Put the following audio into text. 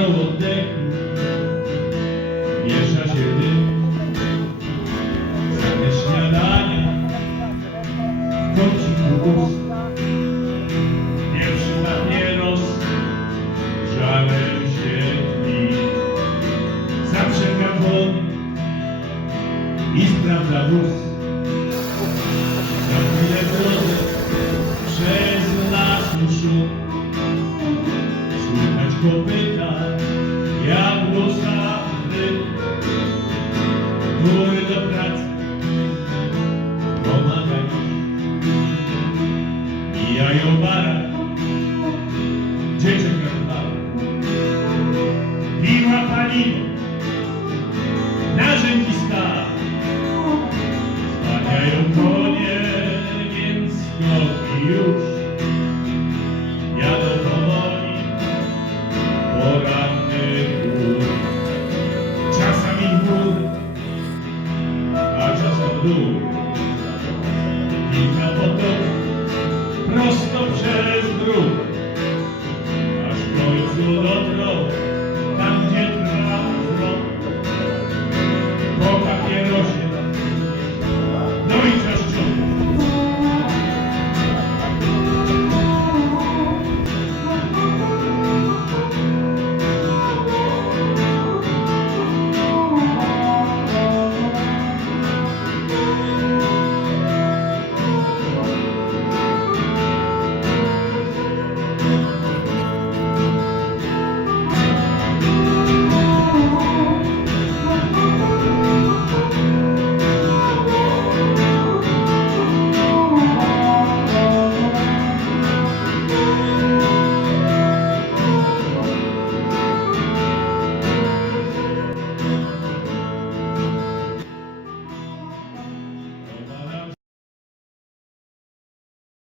parą oddechu miesza się dym. Zamiast śniadania w kąciku ust pierwszy papieros żarem się tli. Zaprzęga koń i sprawdza wóz. Za chwilę drodze przez las szum. Słychać kopyta jak głosany, który do pracy pomaga. Mijają barak, dzieciak mały, piła, paliwo, narzędzista. Spadają konie, więc kroki już jadą powoli. Poranny chór, czasami w górę, a czasem w dół. Kilka potoków prosto przez bruk, aż w końcu dotrą